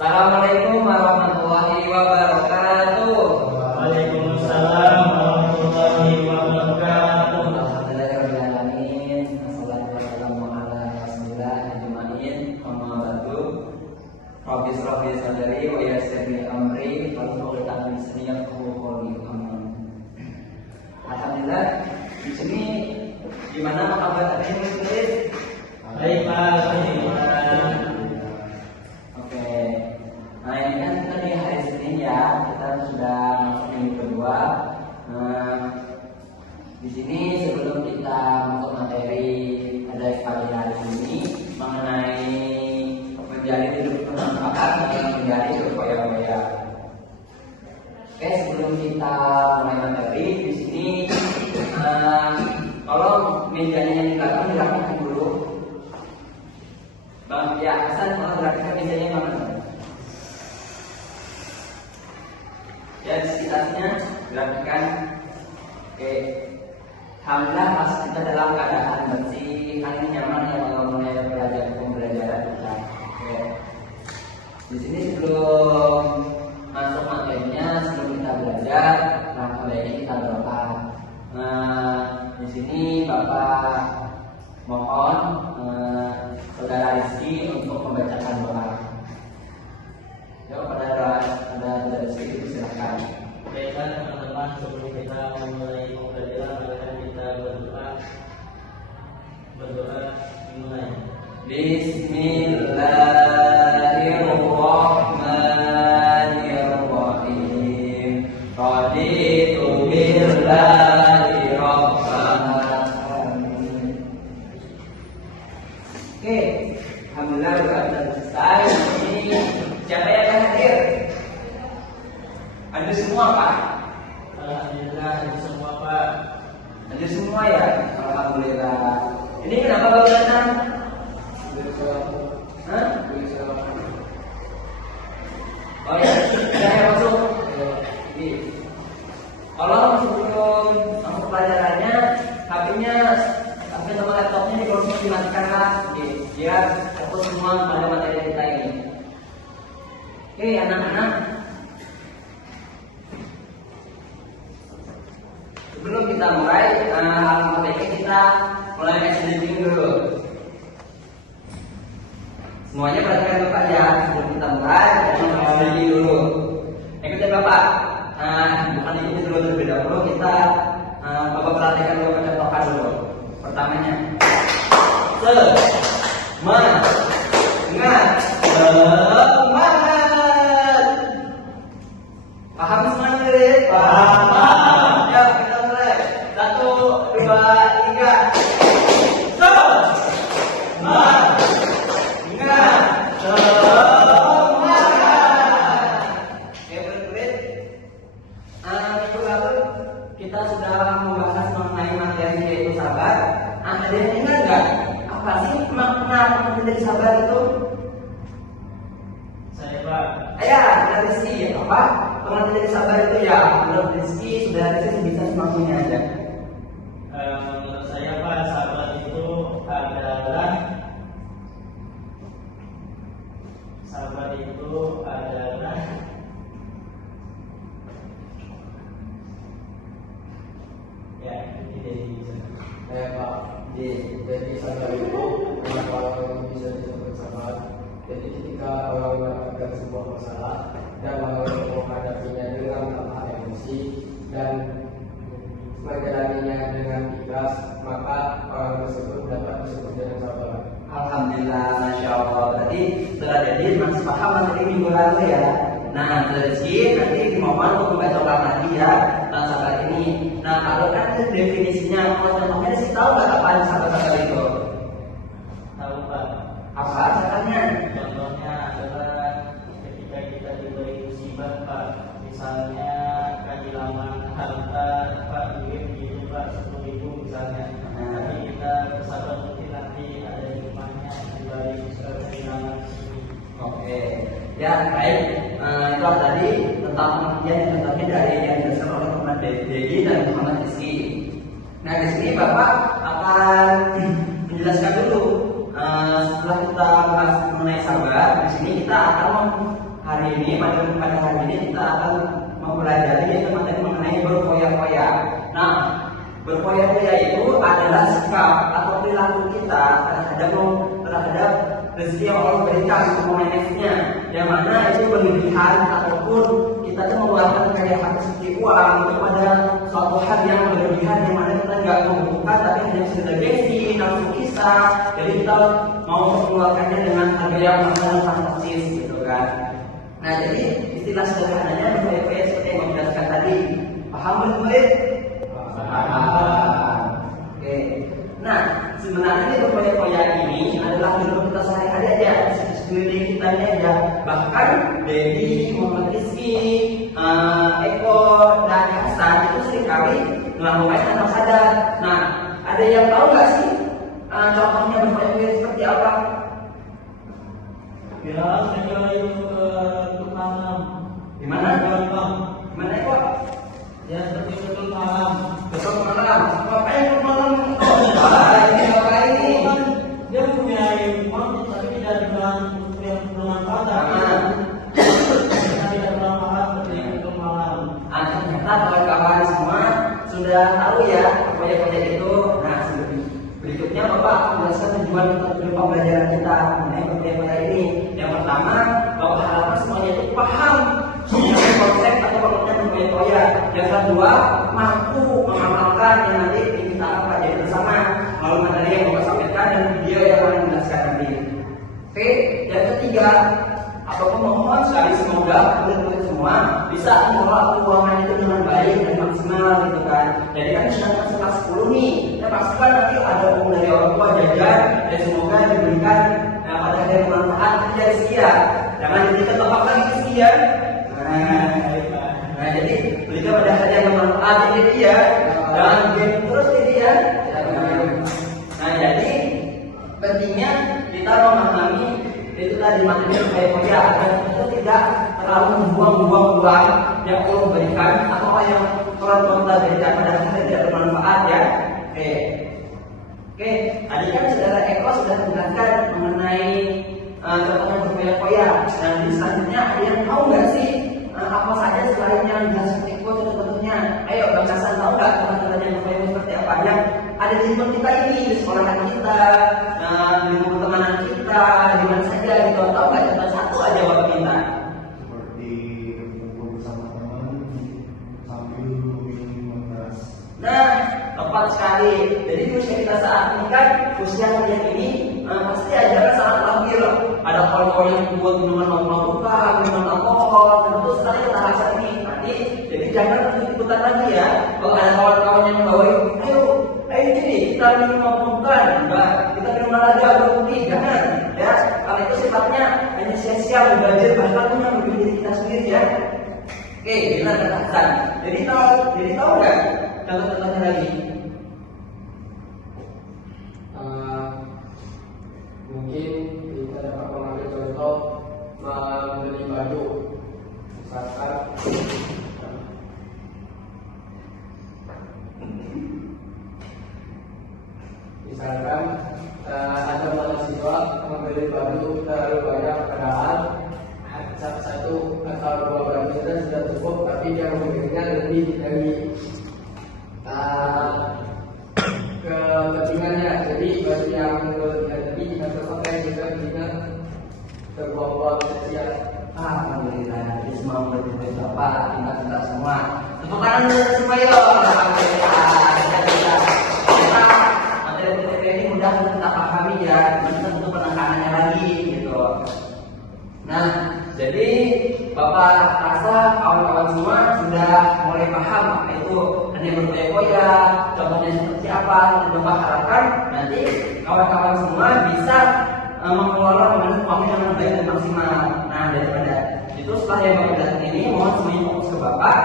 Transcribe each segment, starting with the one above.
Assalamualaikum warahmatullahi wabarakatuh. Waalaikumsalam warahmatullahi wabarakatuh. Alhamdulillahirabbil alamin. Wassalatu wassalamu ala rasulillah ajmain. Amma ba'du. Rabbi shrah li sadri wa yassir li amri wahlul 'uqdatam min lisani yafqahu qawli. Amin. Alhamdulillah. Di sini gimana kabar hari ini? Baik Pak, baik Pak. Nah ini kan kita di hari Senin ya, kita sudah masuk minggu kedua. Di sini sebelum kita masuk materi ada pagi hari ini mengenai menjadi hidup bermanfaat dan menjadi berfoya-foya. Oke, sebelum kita mulai materi di sini, tolong mejanya yang di belakang dirapikan dulu. Bang, ya Hasan, tolong dirapikan mejanya mana? Ya, di sekitarnya gerakan. Oke, alhamdulillah pas kita dalam keadaan bersih, kan ini nyaman ya kalau mulai pembelajaran kita. Oke, di sini sebelum masuk materinya, sebelum kita belajar, langkah baiknya kita berdoa. Nah, di sini Bapak mohon saudara Rizky untuk membacakan doa. Ya, pada Rizky silakan. Baiklah teman-teman, sebelum kita memulai pembelajaran, mari kita berdoa dimulai. Bismillahirrahmanirrahim. Raditu billahi rabban. Oke, alhamdulillah sudah selesai. Ini siapa yang hadir? Ada semua Pak? Alhamdulillah ada semua Pak. Ada semua ya? Alhamdulillah. Ini kenapa baru datang? Hah? Oh ya, saya masuk. Kalau sebelum masuk pelajarannya, HP-nya, HP sama laptopnya dimatikan lah, biar fokus semua pada materi kita ini. Oke, anak-anak. Sebelum kita mulai materi kita mulai listening dulu. Semuanya perhatikan Bapak ya. Sebelum kita mulai listening dulu. Ikutin Bapak. Bukan ikuti dulu terlebih dahulu. Kita Bapak perhatikan dulu contohkan dulu. Pertamanya, semangat. Paham semuanya deh? Paham. Ya, kita mulai. 1, 2, 3. Semangat. Oke, murid-murid. Minggu lalu kita sudah membahas mengenai materi yaitu sabar. Ada yang ingat nggak? Apa sih makna menjadi sabar itu? Saya Pak. Ya, dari sisi apa? Pengertian dari sabar itu ya, menurut Rizky sudah Rizky bisa semakunya aja. Menurut saya Pak, sabar itu adalah ya ini dari Pak. Jadi sabar itu kenapa orang bisa disebut sabar? Jadi ketika orang mendapatkan sebuah masalah dan menghadapinya dengan tanpa emosi dan menjalaninya dengan ikhlas, maka orang tersebut dapat disebut dengan sabar. Alhamdulillah, masya Allah. Berarti setelah jadi masih paham materi minggu lalu ya. Nah, Rizky nanti dimohon untuk membacakan lagi ya tentang sabar ini. Nah, kalau kan definisinya, kalau contohnya sih tahu nggak apa sabar itu? tahu Pak. Apa caranya? Contohnya adalah ketika kita diberi musibah Pak, misalnya kehilangan harta Pak, duit gitu Pak, 10.000 misalnya. Tapi kita bersabar mungkin nanti ada hikmahnya diberi kehilangan ini. Oke, ya baik. Itu tadi tentang pengertian contohnya dari yang dijelaskan oleh Muhammad Dedi dan Muhammad Rizky. Nah, di sini Bapak akan menjelaskan dulu. Setelah kita bahas mengenai sabar, di sini kita akan hari ini pada hari ini kita akan mempelajari yaitu materi mengenai berfoya-foya. Nah, berfoya-foya itu adalah sikap atau perilaku kita terhadap rezeki yang Allah berikan untuk memanagenya, yang mana itu berlebihan ataupun kita tuh mengeluarkan kayak seperti uang kepada suatu hal yang berlebihan, yang mana kita nggak membutuhkan tapi hanya sekedar gengsi, nafsu kita. Jadi kita mau mengeluarkannya dengan harga yang mahal dan fantastis gitu kan. Nah, jadi istilah sederhananya berfoya-foya seperti yang menjelaskan tadi. Paham belum? Paham. Oke. Nah, sebenarnya berfoya-foya ini adalah hidup kita sehari-hari aja, sekeliling kita ini aja. Bahkan Dedi, Muhammad Rizky, Eko, dan Hasan itu seringkali melakukan tanpa sadar. Nah, ada yang tahu nggak sih contohnya berfoya-foya seperti apa? Ya, saya kira itu tanam. Gimana? Gimana Eko? Ya, seperti betul paham. Besok malam. Ngapain malam? Ini Dia punya uang tapi tidak bermanfaat. Tidak bermanfaat seperti betul malam. Ternyata kawan-kawan semua sudah tahu ya proyek-proyek itu. Nah, berikutnya Bapak akan menjelaskan tujuan pembelajaran kita mengenai proyek-proyek ini. Yang pertama, Bapak harapkan semuanya itu paham konsep atau pengertian proyek-proyek. Yang kedua, mampu mengamalkan yang nanti kita akan pelajari bersama melalui materi yang Bapak sampaikan dan video yang akan menjelaskan nanti. Oke, yang ketiga, aku mohon sekali semoga murid-murid semua bisa mengelola keuangan itu dengan baik dan maksimal gitu kan. Jadi kan sudah masuk kelas 10 nih, ya pastikan nanti ada uang dari orang tua jajan dan semoga diberikan pada hari yang bermanfaat dari sekian. Jangan diberikan tepat lagi ke sekian. Nah, jadi berikan pada hari yang bermanfaat jadi dia, jangan game terus jadi ya. Nah, jadi pentingnya kita memahami itu tadi materi proyek-proyek agar kita tidak terlalu membuang-buang uang yang Allah berikan atau yang orang tua kita berikan pada hari tidak bermanfaat ya. Oke, tadi kan saudara Eko sudah menjelaskan mengenai contohnya berfoya-foya. Dan di selanjutnya ada yang tahu nggak sih apa saja selain yang dijelaskan Eko contoh-contohnya? Ayo Bang Hasan, tahu nggak contoh-contohnya berfoya-foya seperti apa yang ada di lingkungan kita ini, di sekolahan kita, di lingkungan pertemanan kita, di mana saja gitu. Tahu nggak contoh satu aja Bapak minta? Seperti kumpul bersama teman sambil minum keras. Nah, tepat sekali. Jadi di usia kita saat ini kan usia kalian ini pasti ajaran sangat lahir. Ada kawan-kawan yang buat minuman mabuk-mabukan, minuman alkohol, tentu sekarang kita rasa ini nanti. Jadi jangan ikut-ikutan lagi ya. Kalau ada kawan-kawan yang bawain, ayo jadi kita minum mabuk-mabukan, kita minum lada berputih, jangan ya. Karena itu sifatnya hanya sia-sia belajar bahkan punya lebih diri kita sendiri ya. Oke, benar kata Hasan. Jadi tahu nggak contoh-contohnya lagi? Mungkin kita dapat mengambil contoh membeli baju, misalkan ada mahasiswa membeli baju terlalu banyak padahal satu atau dua baju sudah cukup, tapi dia membelinya lebih dari kepingannya. Jadi baju yang berlebihan tadi jika terpakai juga kita terbawa sia-sia. Alhamdulillah, jadi semua murid-murid Bapak, kita semua. Tepuk tangan dulu semua yuk. Alhamdulillah. Kita materi-materi ini mudah untuk kita pahami ya, kita butuh penekanannya lagi gitu. Nah, jadi Bapak rasa kawan-kawan semua sudah mulai paham apa itu hanya berfoya-foya, contohnya seperti apa. Bapak harapkan nanti kawan-kawan semua bisa mengelola dengan uangnya dengan baik dan maksimal. Nah, daripada itu setelah yang Bapak datang ini, mohon semuanya fokus ke Bapak.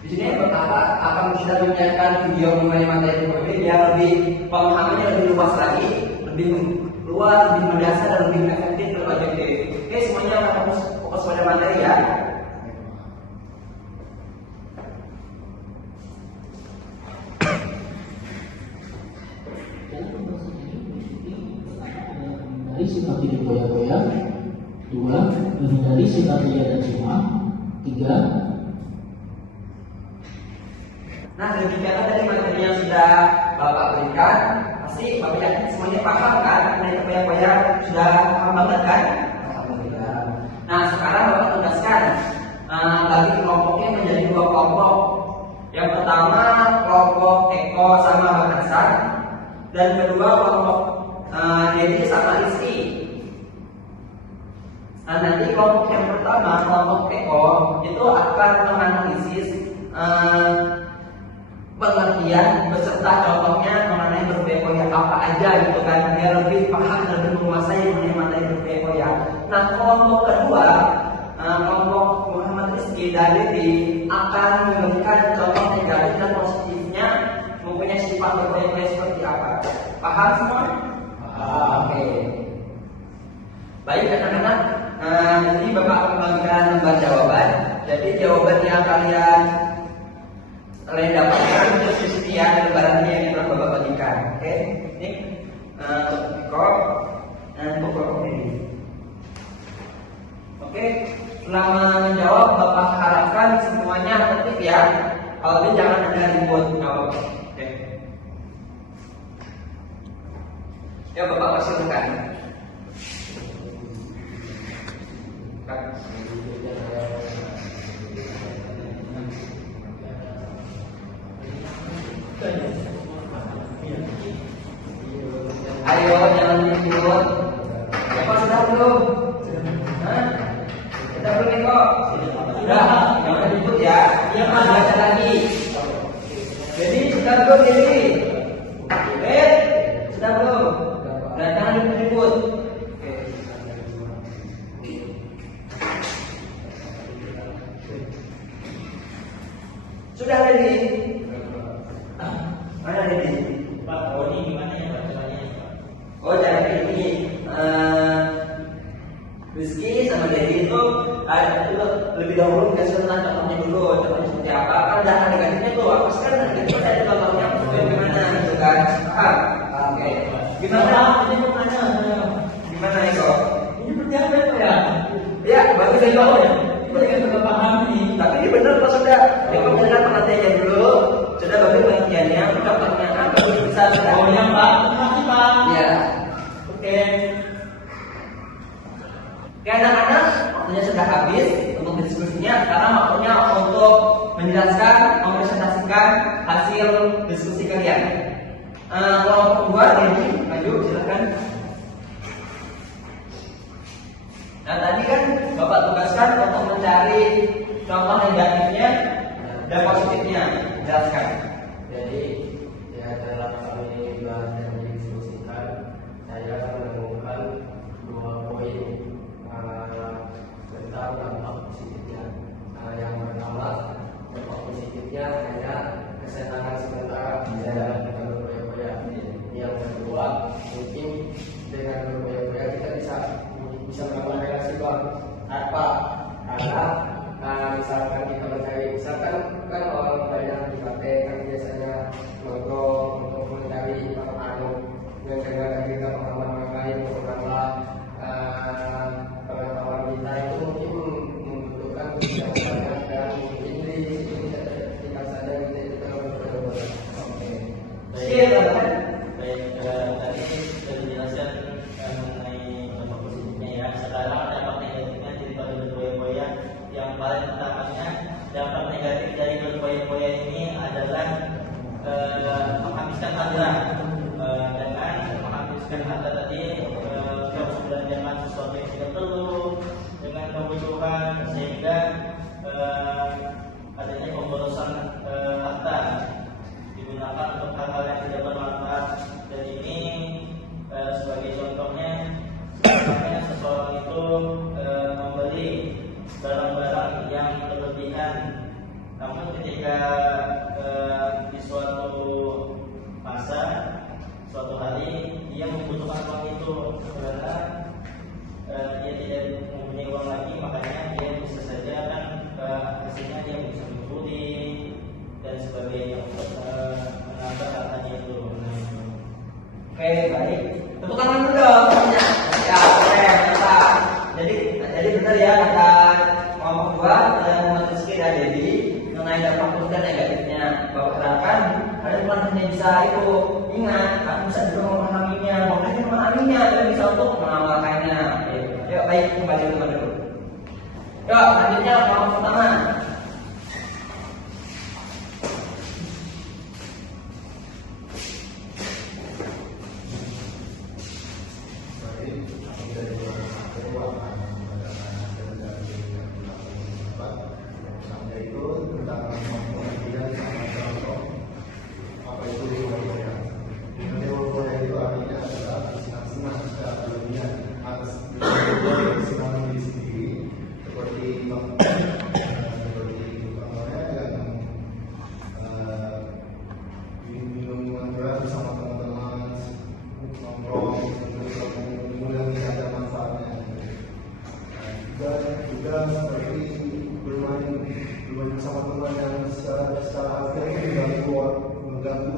Di sini Bapak akan bisa menyiapkan video mengenai materi PPP biar lebih pemahamannya lebih luas lagi, lebih luas, lebih mendasar dan lebih efektif dan objektif. Oke, semuanya akan fokus pada materi ya. Dari sikap diri goyang-goyang. 2. menghindari sikap ria dan cuma. 3. Nah, demikianlah dari materi yang sudah Bapak berikan. Pasti Bapak yakin semuanya paham kan? Mengenai foya-foya sudah paham banget kan? Alhamdulillah. Nah, sekarang Bapak tugaskan bagi kelompoknya menjadi 2 kelompok. Yang pertama kelompok Eko sama Bang Hasan, dan kedua kelompok Dedi sama Rizky. Nah, nanti kelompok yang pertama, kelompok Eko, itu akan menganalisis pengertian beserta contohnya mengenai berfoya-foya apa aja gitu kan, biar lebih paham dan lebih menguasai mengenai materi berfoya-foya. Nah, kelompok kedua, kelompok Muhammad Rizky dan Dedi akan memberikan contoh negatif dan positifnya mempunyai sifat berfoya-foya seperti apa. Paham semua? Oke. Baik anak-anak, jadi Bapak akan membagikan lembar jawaban. Jadi jawaban yang kalian dapatkan untuk sisi ya lembaran yang telah Bapak bagikan. Oke, ini kok dan pokok ini. Oke, selama menjawab Bapak harapkan semuanya tertib ya. Kalau dia jangan ada ribut jawab. Oke. Ya Bapak persilakan. Ayo jangan ribut. Bapak sudah belum? Hah? Sudah belum kok? Sudah. Jangan ribut ya. Yang mana baca lagi? Jadi sudah belum jadi? Sudah belum? Nah, jangan ribut. Sudah ready? Mana ready? Pak, ini gimana ya bacanya Pak? Oh, jadi ini Rizky sama Dedi itu lebih dahulu dikasih tentang contohnya dulu, contohnya seperti apa? Kan udah ada negatifnya tuh, apa sekarang negatifnya ada contohnya bagaimana gitu kan? Paham? Oke. Gimana? Ini pertanyaan saya. Gimana Eko? Ini seperti apa itu ya? Ya, bagus Eko ya. Kita yang sudah paham nih. Tapi ini benar Pak sudah. Eko benar pengertiannya dulu. Sudah bagus pengertiannya, udah pertanyaan bagus bisa sudah. Oh yang Pak, terima kasih Pak. Ya. Oke. Oke anak-anak, waktunya sudah habis untuk diskusinya. Sekarang waktunya untuk menjelaskan, mempresentasikan hasil diskusi kalian. Kelompok 2, Dedi, maju silakan. Nah tadi kan Bapak tugaskan untuk mencari contoh negatifnya dan positifnya. Jelaskan. Jadi ya dalam kami bahas yang didiskusikan, saya akan menemukan 2 poin tentang dampak positifnya. Yang pertama, dampak positifnya hanya kesenangan sementara dalam kita berfoya-foya. Yang kedua, mungkin dengan berfoya-foya kita bisa melakukan relasi Bang. Apa? Karena misalkan kita mencari, misalkan kan orang banyak di kafe kan biasanya nongkrong untuk mencari mendengarkan juga pengalaman orang lain untuk menambah pengetahuan kita. Itu mungkin membutuhkan yang banyak dan mungkin di sini tidak saja kita juga berfoya-foya. Oke. Baik, tadi sudah dijelaskan mengenai dampak positifnya ya. Sekarang dampak negatifnya daripada berfoya-foya. Yang paling utamanya dampak negatif dari berfoya-foya ini adalah menghabiskan harta. Dengan menghabiskan harta tadi membelanjakan sesuatu yang tidak perlu dengan kebutuhan, sehingga adanya pemborosan harta digunakan untuk hal-hal yang tidak bermanfaat. Dan ini sebagai contohnya, seseorang itu membeli barang-barang yang berlebihan, namun ketika di suatu masa, suatu hari dia membutuhkan uang itu karena dia tidak mempunyai uang lagi, makanya dia bisa saja kan hasilnya dia bisa mencuri dan sebagainya untuk menambah hartanya itu. Oke, baik. Tepuk tangan dulu dong. Ya, keren, mantap. Jadi benar benar ya kata kelompok 2 dan Muhammad Rizky dan Dedi mengenai dampak positif dan negatifnya. Bapak harapkan kalian bukan hanya bisa itu ingat, tapi bisa juga memahaminya, makanya memahaminya dan bisa untuk mengamalkannya. Oke. Yuk, baik, kembali ke teman dulu. Yuk, selanjutnya kelompok pertama. juga seperti bermain bersama teman yang secara akhirnya mengganggu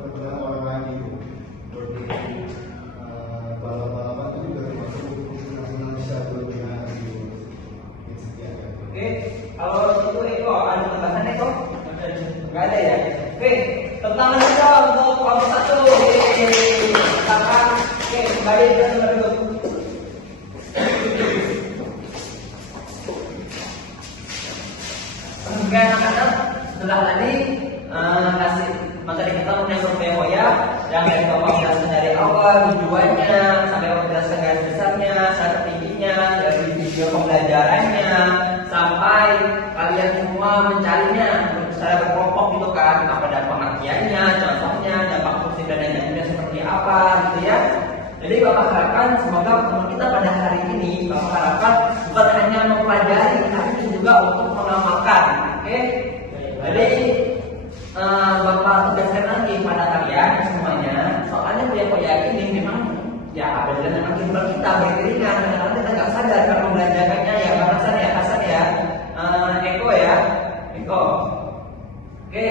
pertengahan orang lain itu. Seperti balap-balapan itu juga termasuk senang-senang secara berlebihan gitu. Oke, kalau itu Eko ada tambahan Eko? Nggak ada ya. Oke, tantangan kita untuk kelompok 1. Tantangan. Oke, kembali ke nomor 2. Oke anak-anak, setelah tadi kasih materi kita mengenai survei Hoya yang dari Bapak jelaskan dari awal tujuannya sampai Bapak jelaskan garis besarnya, strategi-nya, dari video pembelajarannya sampai kalian semua mencarinya secara berkelompok gitu kan, apa dan pengertiannya, contohnya, dampak positif dan negatifnya seperti apa gitu ya. Jadi Bapak harapkan semoga teman kita pada hari ini Bapak harapkan bukan hanya mempelajari tapi juga untuk mengamalkan. Oke, jadi Bapak tugaskan nanti pada kalian semuanya. Soalnya Hoya ini memang ya apabila memang kehidupan kita beriringan, kadang-kadang kita nggak sadar kalau belajarnya ya Bang Hasan ya, Eko ya, Eko. Oke,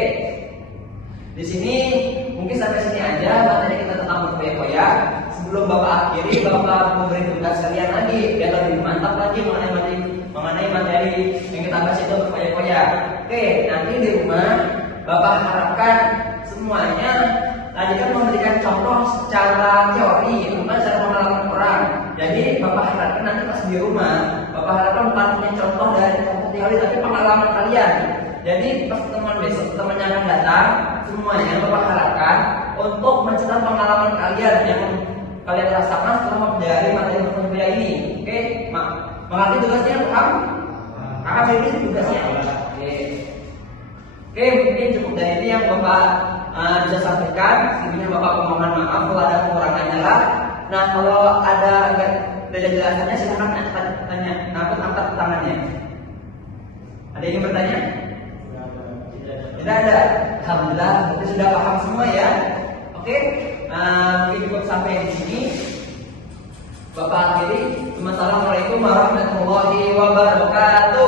di sini mungkin sampai sini aja materi kita tentang Hoya. Sebelum Bapak akhiri, Bapak memberi tugas kalian lagi biar lebih mantap lagi mengenai materi yang kita bahas itu Hoya. Oke, nanti di rumah Bapak harapkan semuanya tadi kan memberikan contoh secara teori, bukan secara pengalaman orang. Jadi Bapak harapkan nanti pas di rumah, Bapak harapkan bukan hanya contoh dari teori tapi pengalaman kalian. Jadi pas teman besok temannya akan datang, semuanya Bapak harapkan untuk mencatat pengalaman kalian yang kalian rasakan setelah mempelajari materi kuliah ini. Oke, mengerti tugasnya paham? Paham ini tugasnya. Oke, mungkin cukup dari ini yang Bapak bisa sampaikan. Sebelumnya Bapak mohon maaf kalau ada kekurangannya lah. Nah, kalau ada penjelasannya silakan tanya. Angkat tangannya. Ada yang bertanya? Tidak ada. Alhamdulillah, berarti sudah paham semua ya. Oke, mungkin cukup sampai di sini. Bapak akhiri. Assalamualaikum warahmatullahi wabarakatuh.